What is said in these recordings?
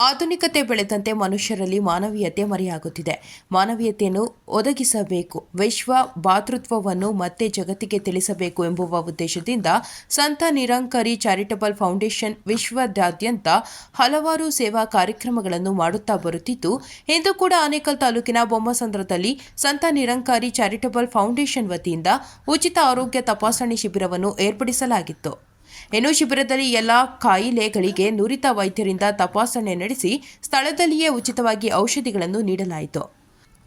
ಆಧುನಿಕತೆ ಬೆಳೆದಂತೆ ಮನುಷ್ಯರಲ್ಲಿ ಮಾನವೀಯತೆ ಮರೆಯಾಗುತ್ತಿದೆ. ಮಾನವೀಯತೆಯನ್ನು ಒದಗಿಸಬೇಕು. ವಿಶ್ವ ಭಾತೃತ್ವವನ್ನು ಮತ್ತೆ ಜಗತ್ತಿಗೆ ತಿಳಿಸಬೇಕು ಎಂಬುವ ಉದ್ದೇಶದಿಂದ ಸಂತ ನಿರಂಕರಿ ಚಾರಿಟಬಲ್ ಫೌಂಡೇಶನ್ ವಿಶ್ವದಾದ್ಯಂತ ಹಲವಾರು ಸೇವಾ ಕಾರ್ಯಕ್ರಮಗಳನ್ನು ಮಾಡುತ್ತಾ ಬರುತ್ತಿದ್ದು, ಇಂದು ಕೂಡ ಆನೇಕಲ್ ತಾಲೂಕಿನ ಬೊಮ್ಮಸಂದ್ರದಲ್ಲಿ ಸಂತ ನಿರಂಕಾರಿ ಚಾರಿಟಬಲ್ ಫೌಂಡೇಶನ್ ವತಿಯಿಂದ ಉಚಿತ ಆರೋಗ್ಯ ತಪಾಸಣೆ ಶಿಬಿರವನ್ನು ಏರ್ಪಡಿಸಲಾಗಿತ್ತು. ಇನ್ನು ಶಿಬಿರದಲ್ಲಿ ಎಲ್ಲ ಕಾಯಿಲೆಗಳಿಗೆ ನುರಿತ ವೈದ್ಯರಿಂದ ತಪಾಸಣೆ ನಡೆಸಿ ಸ್ಥಳದಲ್ಲಿಯೇ ಉಚಿತವಾಗಿ ಔಷಧಿಗಳನ್ನು ನೀಡಲಾಯಿತು.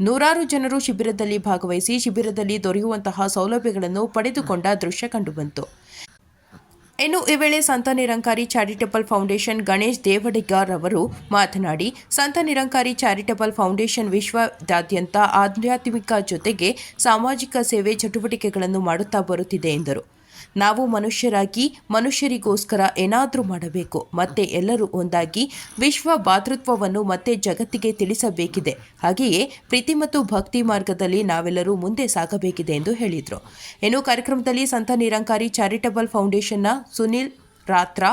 ನೂರಾರು ಜನರು ಶಿಬಿರದಲ್ಲಿ ಭಾಗವಹಿಸಿ ಶಿಬಿರದಲ್ಲಿ ದೊರೆಯುವಂತಹ ಸೌಲಭ್ಯಗಳನ್ನು ಪಡೆದುಕೊಂಡ ದೃಶ್ಯ ಕಂಡುಬಂತು. ಇನ್ನು ಈ ವೇಳೆ ಸಂತ ನಿರಂಕಾರಿ ಚಾರಿಟಬಲ್ ಫೌಂಡೇಶನ್ ಗಣೇಶ್ ದೇವಡಿಗಾರ್ ಅವರು ಮಾತನಾಡಿ, ಸಂತ ನಿರಂಕಾರಿ ಚಾರಿಟಬಲ್ ಫೌಂಡೇಶನ್ ವಿಶ್ವದಾದ್ಯಂತ ಆಧ್ಯಾತ್ಮಿಕ ಜೊತೆಗೆ ಸಾಮಾಜಿಕ ಸೇವೆ ಚಟುವಟಿಕೆಗಳನ್ನು ಮಾಡುತ್ತಾ ಬರುತ್ತಿದೆ ಎಂದರು. ನಾವು ಮನುಷ್ಯರಾಗಿ ಮನುಷ್ಯರಿಗೋಸ್ಕರ ಏನಾದರೂ ಮಾಡಬೇಕು. ಮತ್ತೆ ಎಲ್ಲರೂ ಒಂದಾಗಿ ವಿಶ್ವ ಭಾತೃತ್ವವನ್ನು ಮತ್ತೆ ಜಗತ್ತಿಗೆ ತಿಳಿಸಬೇಕಿದೆ. ಹಾಗೆಯೇ ಪ್ರೀತಿ ಮತ್ತು ಭಕ್ತಿ ಮಾರ್ಗದಲ್ಲಿ ನಾವೆಲ್ಲರೂ ಮುಂದೆ ಸಾಗಬೇಕಿದೆ ಎಂದು ಹೇಳಿದರು. ಇನ್ನು ಕಾರ್ಯಕ್ರಮದಲ್ಲಿ ಸಂತ ನಿರಂಕಾರಿ ಚಾರಿಟಬಲ್ ಫೌಂಡೇಶನ್ನ ಸುನಿಲ್ ರಾತ್ರಾ,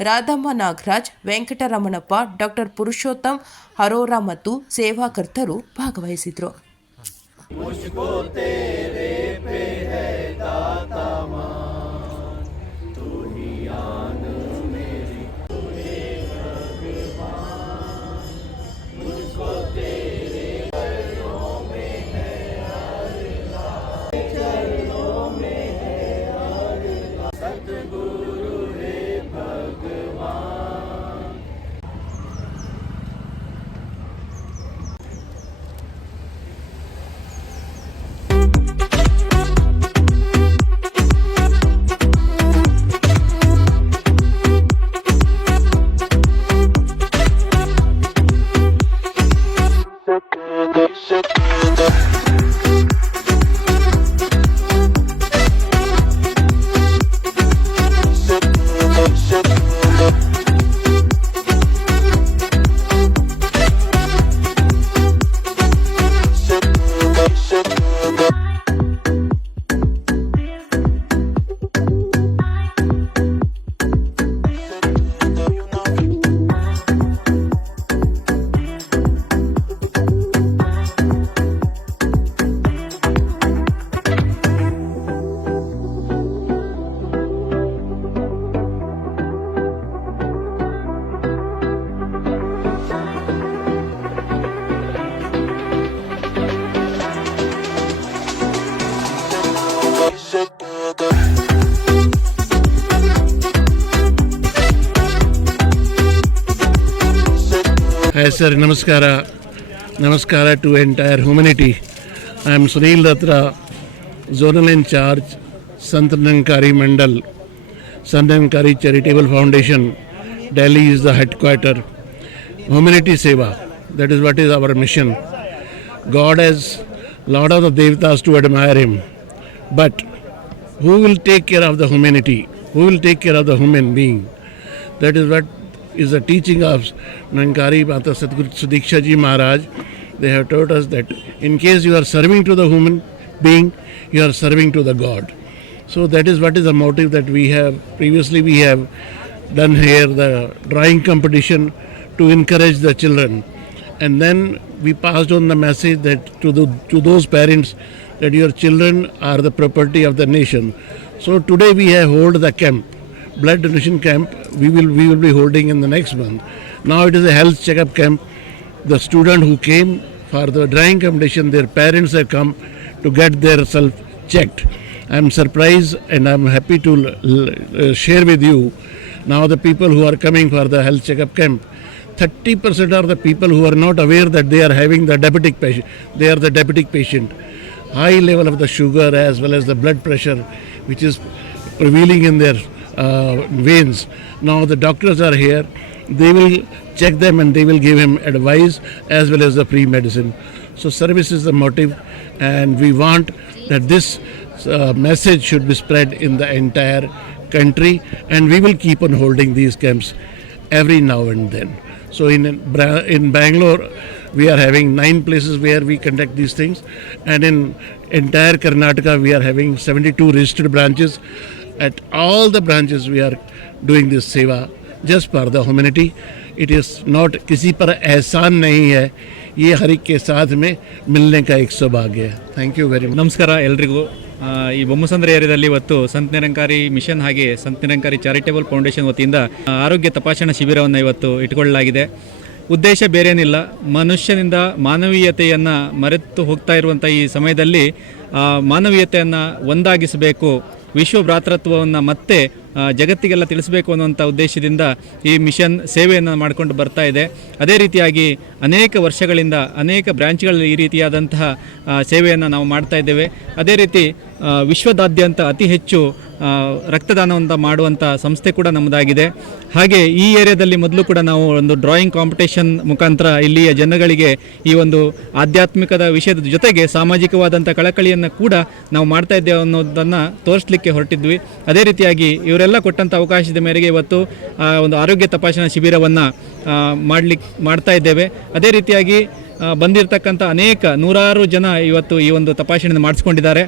ರಾಧಮ್ಮ ನಾಗರಾಜ್, ವೆಂಕಟರಮಣಪ್ಪ, ಡಾಕ್ಟರ್ ಪುರುಷೋತ್ತಮ್ ಅರೋರಾ ಮತ್ತು ಸೇವಾಕರ್ತರು ಭಾಗವಹಿಸಿದರು. सर नमस्कार नमस्कार to entire humanity I am Sunil Datra zonal incharge Sant Nirankari Mandal Sant Sant Nirankari charitable foundation Delhi is the headquarter humanity seva that is what is our mission god as lord of the devtas to admire him but who will take care of the humanity who will take care of the human being that is what is the teaching of Nankari Mata Sadguru Sudiksha Ji Maharaj. They have taught us that in case you are serving to the human being, you are serving to the God. So that is what is the motive that we have. Previously we have done here the drawing competition to encourage the children. And then we passed on the message that to, the, to those parents that your children are the property of the nation. So today we have hold the camp, blood donation camp. We will we will be holding in the next month. Now it is a health checkup camp. The student who came for the drawing competition, their parents have come to get their self checked. I am surprised and I am happy to uh, share with you now the people who are coming for the health checkup camp. 30% are the people who are not aware that they are having the diabetic patient. They are the diabetic patient. High level of the sugar as well as the blood pressure, which is prevailing in their veins. Now the doctors are here. They will check them and they will give him advice as well as the free medicine. So service is the motive, and we want that this uh, message should be spread in the entire country, and we will keep on holding these camps every now and then. So in in Bangalore, we are having nine places where we conduct these things, and in entire Karnataka, we are having 72 registered branches. At all the branches, we are doing this seva just for the humanity. It is not किसी पर एहसान नहीं है ये हर एक के साथ में मिलने का एक सौभाग्य है थैंक यू वेरी मच ನಮಸ್ಕಾರ ಎಲ್ರಿಗೂ ಆ, ಈ ಬೊಮ್ಮಸಂದ್ರ ಏರಿಯಾದಲ್ಲಿ ಇವತ್ತು ಸಂತ ನಿರಂಕಾರಿ ಮಿಷನ್ ಹಾಗೆ ಸಂತ ನಿರಂಕಾರಿ ಚಾರಿಟೇಬಲ್ ಫೌಂಡೇಶನ್ ವತಿಯಿಂದ ಆ, ಆರೋಗ್ಯ ತಪಾಸಣಾ ಶಿಬಿರವನ್ನು ಇವತ್ತು ಇಟ್ಕೊಳ್ಳಲಾಗಿದೆ ಉದ್ದೇಶ ಬೇರೇನಿಲ್ಲ ಮನುಷ್ಯನಿಂದ ಮಾನವೀಯತೆಯನ್ನು ಮರೆತು ಹೋಗ್ತಾ ಇರುವಂಥ ಈ ಸಮಯದಲ್ಲಿ ಆ, ಮಾನವೀಯತೆಯನ್ನು ಒಂದಾಗಿಸಬೇಕು, ವಿಶ್ವ ಭ್ರಾತೃತ್ವವನ್ನು ಮತ್ತೆ ಜಗತ್ತಿಗೆಲ್ಲ ತಿಳಿಸಬೇಕು ಅನ್ನುವಂಥ ಉದ್ದೇಶದಿಂದ ಈ ಮಿಷನ್ ಸೇವೆಯನ್ನು ಮಾಡಿಕೊಂಡು ಬರ್ತಾ ಇದೆ. ಅದೇ ರೀತಿಯಾಗಿ ಅನೇಕ ವರ್ಷಗಳಿಂದ ಅನೇಕ ಬ್ರ್ಯಾಂಚ್ಗಳಲ್ಲಿ ಈ ರೀತಿಯಾದಂತಹ ಸೇವೆಯನ್ನು ನಾವು ಮಾಡ್ತಾ ಇದ್ದೇವೆ. ಅದೇ ರೀತಿ ವಿಶ್ವದಾದ್ಯಂತ ಅತಿ ಹೆಚ್ಚು ರಕ್ತದಾನವನ್ನು ಮಾಡುವಂಥ ಸಂಸ್ಥೆ ಕೂಡ ನಮ್ಮದಾಗಿದೆ. ಹಾಗೆ ಈ ಏರಿಯಾದಲ್ಲಿ ಮೊದಲು ಕೂಡ ನಾವು ಒಂದು ಡ್ರಾಯಿಂಗ್ ಕಾಂಪಿಟೇಷನ್ ಮುಖಾಂತರ ಇಲ್ಲಿಯ ಜನಗಳಿಗೆ ಈ ಒಂದು ಆಧ್ಯಾತ್ಮಿಕದ ವಿಷಯದ ಜೊತೆಗೆ ಸಾಮಾಜಿಕವಾದಂಥ ಕಳಕಳಿಯನ್ನು ಕೂಡ ನಾವು ಮಾಡ್ತಾ ಇದ್ದೇವೆ ಅನ್ನೋದನ್ನು ತೋರಿಸಲಿಕ್ಕೆ ಹೊರಟಿದ್ವಿ. ಅದೇ ರೀತಿಯಾಗಿ ಇವರೆಲ್ಲ ಕೊಟ್ಟಂಥ ಅವಕಾಶದ ಮೇರೆಗೆ ಇವತ್ತು ಒಂದು ಆರೋಗ್ಯ ತಪಾಸಣಾ ಶಿಬಿರವನ್ನು ಮಾಡಲಿಕ್ಕೆ ಮಾಡ್ತಾ ಇದ್ದೇವೆ. ಅದೇ ರೀತಿಯಾಗಿ ಬಂದಿರತಕ್ಕಂಥ ಅನೇಕ, ನೂರಾರು ಜನ ಇವತ್ತು ಈ ಒಂದು ತಪಾಸಣೆಯನ್ನು ಮಾಡಿಸ್ಕೊಂಡಿದ್ದಾರೆ.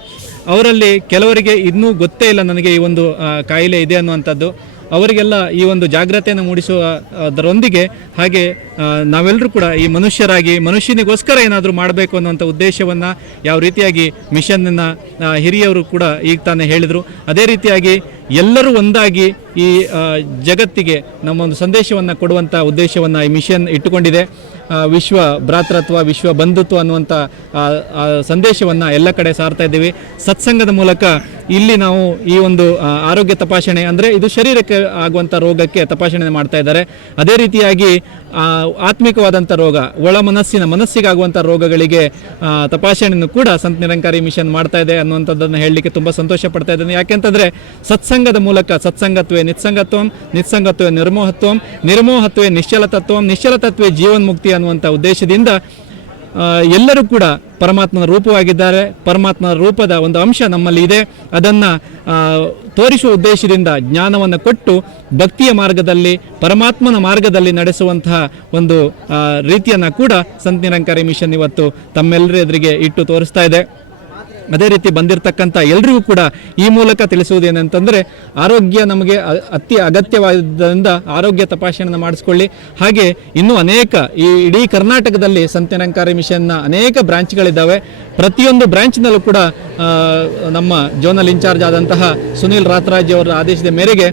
ಅವರಲ್ಲಿ ಕೆಲವರಿಗೆ ಇನ್ನೂ ಗೊತ್ತೇ ಇಲ್ಲ ನನಗೆ ಈ ಒಂದು ಕಾಯಿಲೆ ಇದೆ ಅನ್ನುವಂಥದ್ದು. ಅವರಿಗೆಲ್ಲ ಈ ಒಂದು ಜಾಗ್ರತೆಯನ್ನು ಮೂಡಿಸುವ ಅದರೊಂದಿಗೆ ಹಾಗೆ ನಾವೆಲ್ಲರೂ ಕೂಡ ಈ ಮನುಷ್ಯರಾಗಿ, ಮನುಷ್ಯನಿಗೋಸ್ಕರ ಏನಾದರೂ ಮಾಡಬೇಕು ಅನ್ನುವಂಥ ಉದ್ದೇಶವನ್ನು ಯಾವ ರೀತಿಯಾಗಿ ಮಿಷನ್ನ ಹಿರಿಯವರು ಕೂಡ ಈಗ ತಾನೇ ಹೇಳಿದರು. ಅದೇ ರೀತಿಯಾಗಿ ಎಲ್ಲರೂ ಒಂದಾಗಿ ಈ ಜಗತ್ತಿಗೆ ನಮ್ಮ ಒಂದು ಸಂದೇಶವನ್ನು ಕೊಡುವಂಥ ಉದ್ದೇಶವನ್ನು ಈ ಮಿಷನ್ ಇಟ್ಟುಕೊಂಡಿದೆ. ವಿಶ್ವ ಭ್ರಾತೃತ್ವ, ವಿಶ್ವ ಬಂಧುತ್ವ ಅನ್ನುವಂಥ ಸಂದೇಶವನ್ನು ಎಲ್ಲ ಕಡೆ ಸಾರ್ತಾ ಇದ್ದೀವಿ. ಸತ್ಸಂಗದ ಮೂಲಕ ಇಲ್ಲಿ ನಾವು ಈ ಒಂದು ಆರೋಗ್ಯ ತಪಾಸಣೆ ಅಂದರೆ ಇದು ಶರೀರಕ್ಕೆ ಆಗುವಂಥ ರೋಗಕ್ಕೆ ತಪಾಸಣೆ ಮಾಡ್ತಾ ಇದ್ದಾರೆ. ಅದೇ ರೀತಿಯಾಗಿ ಆತ್ಮಿಕವಾದಂಥ ರೋಗ, ಒಳ ಮನಸ್ಸಿನ ಮನಸ್ಸಿಗಾಗುವಂಥ ರೋಗಗಳಿಗೆ ತಪಾಸಣೆಯನ್ನು ಕೂಡ ಸಂತ ನಿರಂಕಾರಿ ಮಿಷನ್ ಮಾಡ್ತಾ ಇದೆ ಅನ್ನುವಂಥದ್ದನ್ನು ಹೇಳಲಿಕ್ಕೆ ತುಂಬ ಸಂತೋಷ ಪಡ್ತಾ ಇದ್ದೇನೆ. ಯಾಕೆಂತಂದರೆ ಸತ್ಸಂಗದ ಮೂಲಕ ಸತ್ಸಂಗತ್ವೇ ನಿತ್ಸಂಗತ್ವಂ, ನಿತ್ಸಂಗತ್ವೇ ನಿರ್ಮೋಹತ್ವಂ, ನಿರ್ಮೋಹತ್ವೇ ನಿಶ್ಚಲತತ್ವಂ, ನಿಶ್ಚಲತತ್ವೇ ಜೀವನ್ಮುಕ್ತಿ ಅನ್ನುವಂಥ ಉದ್ದೇಶದಿಂದ ಎಲ್ಲರೂ ಕೂಡ ಪರಮಾತ್ಮನ ರೂಪವಾಗಿದ್ದಾರೆ. ಪರಮಾತ್ಮನ ರೂಪದ ಒಂದು ಅಂಶ ನಮ್ಮಲ್ಲಿ ಇದೆ. ಅದನ್ನು ತೋರಿಸುವ ಉದ್ದೇಶದಿಂದ ಜ್ಞಾನವನ್ನು ಕೊಟ್ಟು ಭಕ್ತಿಯ ಮಾರ್ಗದಲ್ಲಿ, ಪರಮಾತ್ಮನ ಮಾರ್ಗದಲ್ಲಿ ನಡೆಸುವಂತಹ ಒಂದು ರೀತಿಯನ್ನು ಕೂಡ ಸಂತ ನಿರಂಕಾರಿ ಮಿಷನ್ ಇವತ್ತು ತಮ್ಮೆಲ್ಲರ ಎದುರಿಗೆ ಇಟ್ಟು ತೋರಿಸ್ತಾ ಇದೆ. ಅದೇ ರೀತಿ ಬಂದಿರತಕ್ಕಂಥ ಎಲ್ರಿಗೂ ಕೂಡ ಈ ಮೂಲಕ ತಿಳಿಸುವುದೇನಂತಂದರೆ ಆರೋಗ್ಯ ನಮಗೆ ಅತಿ ಅಗತ್ಯವಾದ್ದರಿಂದ ಆರೋಗ್ಯ ತಪಾಸಣೆಯನ್ನು ಮಾಡಿಸ್ಕೊಳ್ಳಿ. ಹಾಗೆ ಇನ್ನೂ ಅನೇಕ ಈ ಇಡೀ ಕರ್ನಾಟಕದಲ್ಲಿ ಸಂತನಂಕಾರಿ ಮಿಷನ್ನ ಅನೇಕ ಬ್ರಾಂಚ್ಗಳಿದ್ದಾವೆ. ಪ್ರತಿಯೊಂದು ಬ್ರಾಂಚ್ನಲ್ಲೂ ಕೂಡ ನಮ್ಮ ಜೋನಲ್ ಇನ್ಚಾರ್ಜ್ ಆದಂತಹ ಸುನೀಲ್ ರಾತ್ರಾಜ್ ಅವರ ಆದೇಶದ ಮೇರೆಗೆ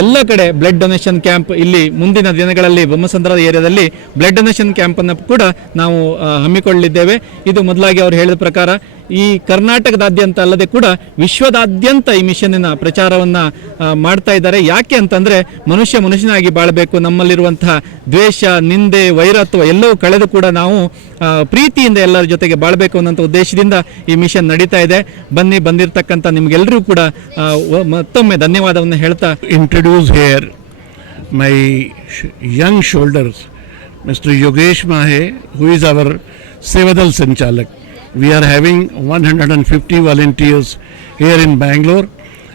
ಎಲ್ಲ ಕಡೆ ಬ್ಲಡ್ ಡೊನೇಷನ್ ಕ್ಯಾಂಪ್ ಇಲ್ಲಿ ಮುಂದಿನ ದಿನಗಳಲ್ಲಿ ಬೊಮ್ಮಸಂದ್ರದ ಏರಿಯಾದಲ್ಲಿ ಬ್ಲಡ್ ಡೊನೇಷನ್ ಕ್ಯಾಂಪನ್ನು ಕೂಡ ನಾವು ಹಮ್ಮಿಕೊಳ್ಳಲಿದ್ದೇವೆ. ಇದು ಮೊದಲಾಗಿ ಅವರು ಹೇಳಿದ ಪ್ರಕಾರ ಈ ಕರ್ನಾಟಕದಾದ್ಯಂತ ಅಲ್ಲದೆ ಕೂಡ ವಿಶ್ವದಾದ್ಯಂತ ಈ ಮಿಷನ್ನಿನ ಪ್ರಚಾರವನ್ನು ಮಾಡ್ತಾ ಇದ್ದಾರೆ. ಯಾಕೆ ಅಂತಂದರೆ ಮನುಷ್ಯ ಮನುಷ್ಯನಾಗಿ ಬಾಳಬೇಕು. ನಮ್ಮಲ್ಲಿರುವಂತಹ ದ್ವೇಷ ನಿಂದೆ ವೈರತ್ವ ಎಲ್ಲವೂ ಕಳೆದು ಕೂಡ ನಾವು ಪ್ರೀತಿಯಿಂದ ಎಲ್ಲರ ಜೊತೆಗೆ ಬಾಳಬೇಕು ಅನ್ನೋಂಥ ಉದ್ದೇಶದಿಂದ ಈ ಮಿಷನ್ ನಡೀತಾ ಇದೆ. ಬನ್ನಿ ಬಂದಿರತಕ್ಕಂಥ ನಿಮಗೆಲ್ಲರೂ ಕೂಡ ಮತ್ತೊಮ್ಮೆ ಧನ್ಯವಾದವನ್ನು ಹೇಳ್ತಾ introduce here my young young shoulders, Yogesh Mahe who is our Sevadal Sanchalak. We are having 150 volunteers here in Bangalore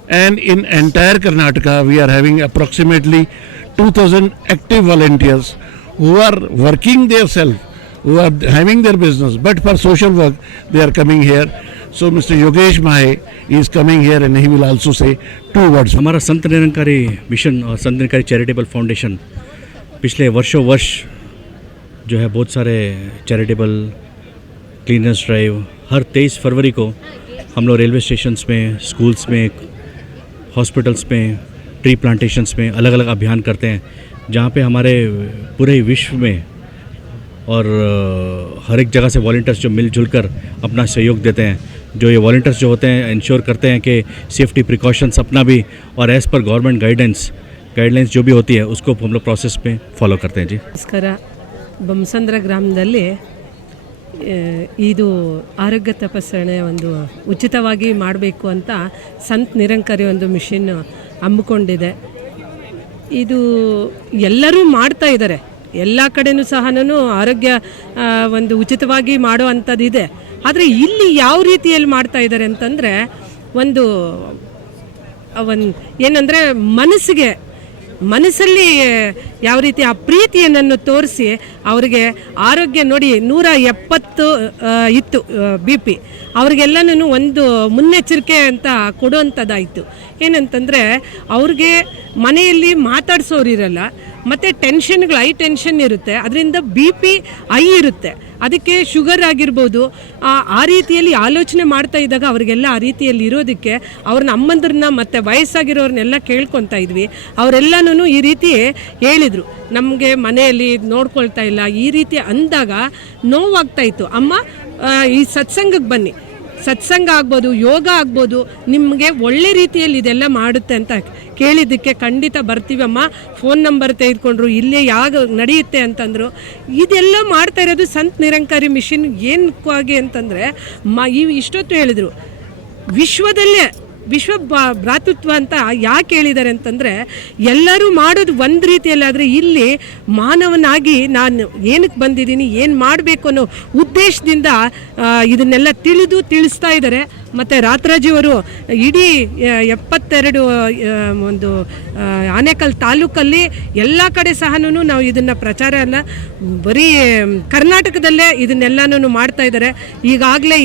and in entire Karnataka we are having approximately 2000 active volunteers who are working themselves, who are having their business, but for social work they are coming here. So Mr. Yogesh Mahe is coming here and he will also say two words. हमारा Sant Nirankari mission और Sant Nirankari charitable foundation पिछले वर्षों वर्ष जो है बहुत सारे charitable cleaners drive her तेईस फरवरी को हम लोग रेलवे स्टेशंस में स्कूल्स में हॉस्पिटल्स में ट्री प्लांटेशंस में अलग अलग अभियान करते हैं जहाँ पे हमारे पूरे विश्व में और अ, हर एक जगह से वॉल्टियर्स जो मिलजुल कर अपना सहयोग देते हैं जो ये वॉल्टियर्स जो होते हैं इंश्योर करते हैं कि सेफ्टी प्रिकॉशंस अपना भी और as per government guidance guidelines जो भी होती है उसको हम लोग प्रोसेस में फॉलो करते हैं जी ನಮಸ್ಕಾರ ಬೊಮ್ಮಸಂದ್ರ ಗ್ರಾಮದಲ್ಲಿ ಆ, ಇದು ಆರೋಗ್ಯ ತಪಾಸಣೆ ಒಂದು ಉಚಿತವಾಗಿ ಮಾಡಬೇಕು ಅಂತ ಸಂತ ನಿರಂಕರಿ ಒಂದು ಮಿಷಿನ್ ಹಮ್ಮಿಕೊಂಡಿದೆ. ಇದು ಎಲ್ಲರೂ ಮಾಡ್ತಾ ಇದ್ದಾರೆ. ಎಲ್ಲ ಕಡೆನೂ ಸಹನೂ ಆರೋಗ್ಯ ಒಂದು ಉಚಿತವಾಗಿ ಮಾಡೋ ಅಂಥದ್ದು ಇದೆ ಆದರೆ ಇಲ್ಲಿ ಯಾವ ರೀತಿಯಲ್ಲಿ ಮಾಡ್ತಾ ಇದ್ದಾರೆ ಅಂತಂದರೆ ಒಂದು ಒಂದು ಏನಂದರೆ ಮನಸ್ಸಿಗೆ ಮನಸ್ಸಲ್ಲಿ ಯಾವ ರೀತಿ ಆ ಪ್ರೀತಿಯನ್ನು ತೋರಿಸಿ ಅವರಿಗೆ ಆರೋಗ್ಯ ನೋಡಿ ನೂರ ಎಪ್ಪತ್ತು ಇತ್ತು ಬಿ ಪಿ. ಅವ್ರಿಗೆಲ್ಲನೂ ಒಂದು ಮುನ್ನೆಚ್ಚರಿಕೆ ಅಂತ ಕೊಡುವಂಥದ್ದಾಯಿತು. ಏನಂತಂದರೆ ಅವ್ರಿಗೆ ಮನೆಯಲ್ಲಿ ಮಾತಾಡ್ಸೋರಿರಲ್ಲ ಮತ್ತು ಟೆನ್ಷನ್ಗಳು ಐ ಟೆನ್ಷನ್ ಇರುತ್ತೆ. ಅದರಿಂದ ಬಿ ಪಿ ಐ ಇರುತ್ತೆ. ಅದಕ್ಕೆ ಶುಗರ್ ಆಗಿರ್ಬೋದು, ಆ ರೀತಿಯಲ್ಲಿ ಆಲೋಚನೆ ಮಾಡ್ತಾ ಇದ್ದಾಗ ಅವರಿಗೆಲ್ಲ ಆ ರೀತಿಯಲ್ಲಿ ಇರೋದಕ್ಕೆ ಅವ್ರನ್ನ ಅಮ್ಮಂದ್ರನ್ನ ಮತ್ತು ವಯಸ್ಸಾಗಿರೋರನ್ನೆಲ್ಲ ಕೇಳ್ಕೊತಾ ಇದ್ವಿ. ಅವರೆಲ್ಲನೂ ಈ ರೀತಿ ಹೇಳಿದರು. ನಮಗೆ ಮನೆಯಲ್ಲಿ ನೋಡ್ಕೊಳ್ತಾ ಇಲ್ಲ, ಈ ರೀತಿ ಅಂದಾಗ ನೋವಾಗ್ತಾ ಇತ್ತು. ಅಮ್ಮ ಈ ಸತ್ಸಂಗಕ್ಕೆ ಬನ್ನಿ. ಸತ್ಸಂಗ ಆಗ್ಬೋದು, ಯೋಗ ಆಗ್ಬೋದು, ನಿಮಗೆ ಒಳ್ಳೆ ರೀತಿಯಲ್ಲಿ ಇದೆಲ್ಲ ಮಾಡುತ್ತೆ ಅಂತ ಕೇಳಿದ್ದಕ್ಕೆ ಖಂಡಿತ ಬರ್ತೀವಮ್ಮ ಫೋನ್ ನಂಬರ್ ತೆಗೆದುಕೊಂಡ್ರು, ಇಲ್ಲೇ ಯಾವಾಗ ನಡೆಯುತ್ತೆ ಅಂತಂದರು. ಇದೆಲ್ಲ ಮಾಡ್ತಾ ಇರೋದು ಸಂತ ನಿರಂಕಾರಿ ಮಿಷಿನ್ ಏನಕ್ಕಾಗಿ ಅಂತಂದರೆ, ಮ, ಇವು ಇಷ್ಟೊತ್ತು ಹೇಳಿದರು. ವಿಶ್ವದಲ್ಲೇ ವಿಶ್ವ ಭ್ರಾತೃತ್ವ ಅಂತ ಯಾಕೆ ಹೇಳಿದ್ದಾರೆ ಅಂತಂದರೆ, ಎಲ್ಲರೂ ಮಾಡೋದು ಒಂದು ರೀತಿಯಲ್ಲಾದರೆ ಇಲ್ಲಿ ಮಾನವನಾಗಿ ನಾನು ಏನಕ್ಕೆ ಬಂದಿದ್ದೀನಿ, ಏನು ಮಾಡಬೇಕು ಅನ್ನೋ ಉದ್ದೇಶದಿಂದ ಇದನ್ನೆಲ್ಲ ತಿಳಿದು ತಿಳಿಸ್ತಾ ಇದ್ದಾರೆ. ಮತ್ತು ರಾತ್ರಾಜಿಯವರು ಇಡೀ ಎಪ್ಪತ್ತೆರಡು ಒಂದು ಆನೇಕಲ್ ತಾಲೂಕಲ್ಲಿ ಎಲ್ಲ ಕಡೆ ಸಹನೂ ನಾವು ಇದನ್ನು ಪ್ರಚಾರ ಅಲ್ಲ, ಬರೀ ಕರ್ನಾಟಕದಲ್ಲೇ ಇದನ್ನೆಲ್ಲನೂ ಮಾಡ್ತಾ ಇದ್ದಾರೆ. ಈಗಾಗಲೇ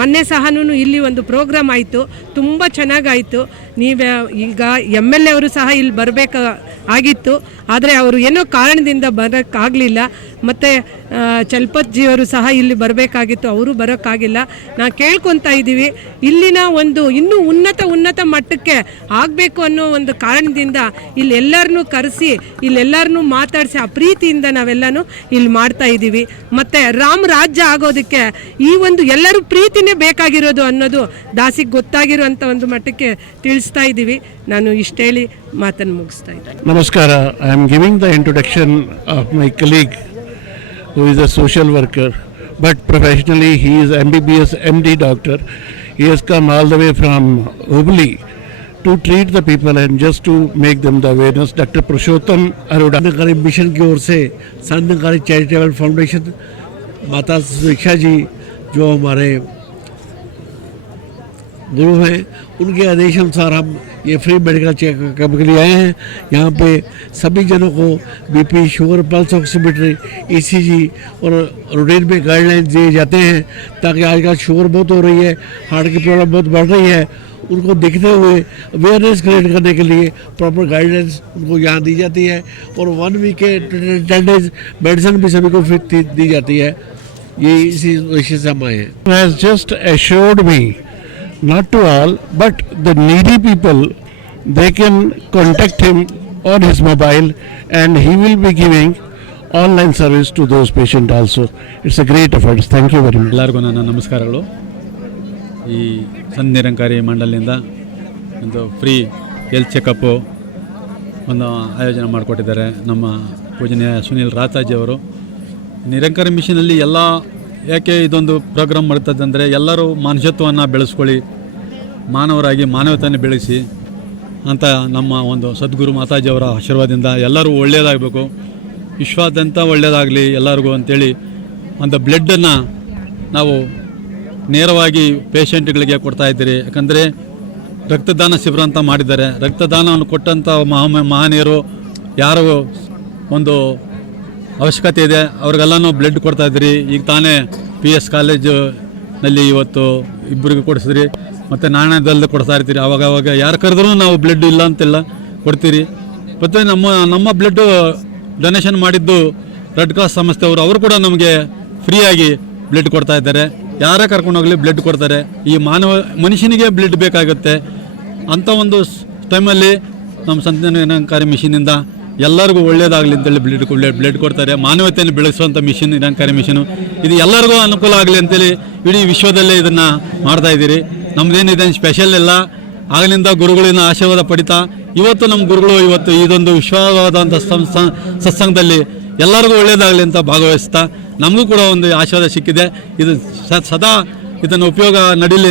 ಮೊನ್ನೆ ಸಹನೂ ಇಲ್ಲಿ ಒಂದು ಪ್ರೋಗ್ರಾಮ್ ಆಯಿತು. ತುಂಬ ಚೆನ್ನಾಗಾಯಿತು. ನೀವು ಈಗ ಎಂ ಎಲ್ ಎ ಅವರು ಸಹ ಇಲ್ಲಿ ಬರಬೇಕು ಆಗಿತ್ತು. ಆದರೆ ಅವರು ಏನೋ ಕಾರಣದಿಂದ ಬರೋಕ್ಕಾಗಲಿಲ್ಲ. ಮತ್ತು ಚಲ್ಪತ್ಜಿಯವರು ಸಹ ಇಲ್ಲಿ ಬರಬೇಕಾಗಿತ್ತು. ಅವರು ಬರೋಕ್ಕಾಗಿಲ್ಲ. ನಾವು ಕೇಳ್ಕೊತಾ ಇದ್ದೀವಿ. ಇಲ್ಲಿನ ಒಂದು ಇನ್ನೂ ಉನ್ನತ ಉನ್ನತ ಮಟ್ಟಕ್ಕೆ ಆಗಬೇಕು ಅನ್ನೋ ಒಂದು ಕಾರಣದಿಂದ ಇಲ್ಲಿ ಎಲ್ಲರನ್ನೂ ಕರೆಸಿ ಇಲ್ಲೆಲ್ಲರನ್ನೂ ಮಾತಾಡಿಸಿ, ಆ ಪ್ರೀತಿಯಿಂದ ನಾವೆಲ್ಲನೂ ಇಲ್ಲಿ ಮಾಡ್ತಾ ಇದ್ದೀವಿ. ಮತ್ತು ರಾಮ ರಾಜ್ಯ ಆಗೋದಕ್ಕೆ ಈ ಒಂದು ಎಲ್ಲರೂ ಪ್ರೀತಿನೇ ಬೇಕಾಗಿರೋದು ಅನ್ನೋದು ದಾಸಿಗೆ ಗೊತ್ತಾಗಿರುವಂಥ ಒಂದು ಮಟ್ಟಕ್ಕೆ ತಿಳಿಸ್ತಾ ಇದ್ದೀವಿ ನಾನು ಇಷ್ಟೇಳಿ ಮಾತನ್ನು ಮುಗಿಸ್ತಾ ಇದ್ದೀನಿ Namaskara. I am giving the introduction of my colleague who is a social worker, but professionally he is MBBS MD doctor. He has come all the way from Hubli to treat the people and just to make them the awareness. Dr. Purushottam Aroda. संतकारी mission की ओर से संतकारी charitable foundation माता शिक्षा जी जो हमारे गुरु हैं। उनके आदेश अनुसार हम ये फ्री मेडिकल चेकअप के लिए आए हैं। यहाँ पे सभी जनों को BP sugar pulse oximeter ECG और रूटीन में गाइडलाइन दिए जाते हैं ताकि आजकल शुगर बहुत हो रही है हार्ट की प्रॉब्लम बहुत बढ़ रही है। उनको देखते हुए अवेयरनेस क्रिएट करने के लिए प्रॉपर गाइडेंस उनको यहाँ दी जाती है और वन वीक के टेन डेज़ मेडिसिन भी सभी को फ्री दी- जाती है। ये इसी उद्देश्य से हम आए हैं। Just assured me, not to all, but the needy people, they can contact him on his mobile and he will be giving online service to those patients also. It's a great effort. Thank you very much. ಎಲ್ಲರಿಗೂ ನನ್ನ ನಮಸ್ಕಾರಗಳು ಈ ಸಂತ್ ನಿರಂಕಾರಿ ಮಂಡಲಿನಿಂದ ಒಂದು free health checkup ಒಂದು ಆಯೋಜನೆ ಮಾಡಿಕೊಟ್ಟಿದ್ದಾರೆ ನಮ್ಮ ಪೂಜನೀಯ ಸುನೀಲ್ ರಾತಾಜಿಯವರು ನಿರಂಕಾರಿ ಮಿಷನಲ್ಲಿ ಎಲ್ಲ ಯಾಕೆ ಇದೊಂದು ಪ್ರೋಗ್ರಾಮ್ ಮಾಡ್ತದೆ ಅಂದರೆ ಎಲ್ಲರೂ ಮನುಷ್ಯತ್ವವನ್ನು ಬೆಳೆಸ್ಕೊಳ್ಳಿ, ಮಾನವರಾಗಿ ಮಾನವತೆಯನ್ನು ಬೆಳೆಸಿ ಅಂತ ನಮ್ಮ ಒಂದು ಸದ್ಗುರು ಮಾತಾಜಿಯವರ ಆಶೀರ್ವಾದದಿಂದ ಎಲ್ಲರೂ ಒಳ್ಳೆಯದಾಗಬೇಕು ವಿಶ್ವಾದ್ಯಂತ ಒಳ್ಳೆಯದಾಗಲಿ ಎಲ್ಲರಿಗೂ ಅಂತೇಳಿ ಒಂದು ಬ್ಲಡ್ಡನ್ನು ನಾವು ನೇರವಾಗಿ ಪೇಷಂಟ್ಗಳಿಗೆ ಕೊಡ್ತಾ ಇದ್ದೀರಿ. ಯಾಕಂದರೆ ರಕ್ತದಾನ ಶಿಬಿರ ಅಂತ ಮಾಡಿದ್ದಾರೆ. ರಕ್ತದಾನವನ್ನು ಕೊಟ್ಟಂಥ ಮಹಾ ಮಹನೀಯರು ಯಾರು ಒಂದು ಅವಶ್ಯಕತೆ ಇದೆ. ಅವ್ರಿಗೆಲ್ಲನೂ ಬ್ಲಡ್ ಕೊಡ್ತಾ ಇದ್ರಿ ಈಗ ತಾನೇ ಪಿ ಎಸ್ ಕಾಲೇಜುನಲ್ಲಿ ಇವತ್ತು ಇಬ್ಬರಿಗೂ ಕೊಡಿಸಿದ್ರಿ. ಮತ್ತು ನಾಣ್ಯದಲ್ಲಿ ಕೊಡ್ತಾ ಇರ್ತೀರಿ. ಅವಾಗ ಅವಾಗ ಯಾರು ಕರೆದ್ರೂ ನಾವು ಬ್ಲಡ್ ಇಲ್ಲ ಅಂತಿಲ್ಲ ಕೊಡ್ತೀರಿ. ಮತ್ತು ನಮ್ಮ ನಮ್ಮ ಬ್ಲಡ್ಡು ಡೊನೇಷನ್ ಮಾಡಿದ್ದು ರೆಡ್ ಕ್ರಾಸ್ ಸಂಸ್ಥೆಯವರು ಅವರು. ಕೂಡ ನಮಗೆ ಫ್ರೀಯಾಗಿ ಬ್ಲಡ್ ಕೊಡ್ತಾ ಇದ್ದಾರೆ. ಯಾರೇ ಕರ್ಕೊಂಡೋಗಲಿ ಬ್ಲಡ್ ಕೊಡ್ತಾರೆ. ಈ ಮಾನವ, ಮನುಷ್ಯನಿಗೆ ಬ್ಲಡ್ ಬೇಕಾಗುತ್ತೆ. ಅಂಥ ಒಂದು ಟೈಮಲ್ಲಿ ನಮ್ಮ ಸಂತಾನಕಾರಿ ಮಿಷಿನಿಂದ ಎಲ್ಲರಿಗೂ ಒಳ್ಳೇದಾಗಲಿ ಅಂತೇಳಿ ಬ್ಲಡ್ ಬ್ಲಡ್ ಕೊಡ್ತಾರೆ. ಮಾನವತೆಯನ್ನು ಬೆಳೆಸುವಂಥ ಮಿಷಿನ್ ನಿರಂಕಾರಿ ಮಿಷನು ಇದು ಎಲ್ಲರಿಗೂ ಅನುಕೂಲ ಆಗಲಿ ಅಂತೇಳಿ ಇಡೀ ವಿಶ್ವದಲ್ಲೇ ಇದನ್ನು ಮಾಡ್ತಾ ಇದ್ದೀರಿ. ನಮ್ಮದೇನಿದೆ ಸ್ಪೆಷಲ್ ಇಲ್ಲ. ಆಗಲಿಂದ ಗುರುಗಳಿನ ಆಶೀರ್ವಾದ ಪಡಿತಾ, ಇವತ್ತು ನಮ್ಮ ಗುರುಗಳು ಇವತ್ತು ಇದೊಂದು ವಿಶ್ವವಾದಂಥ ಸತ್ಸಂಗದಲ್ಲಿ ಎಲ್ಲರಿಗೂ ಒಳ್ಳೆಯದಾಗಲಿ ಅಂತ ಭಾಗವಹಿಸ್ತಾ, ನಮಗೂ ಕೂಡ ಒಂದು ಆಶೀರ್ವಾದ ಸಿಕ್ಕಿದೆ. ಇದು ಸದಾ ಇದನ್ನು ಉಪಯೋಗ ನಡೀಲಿ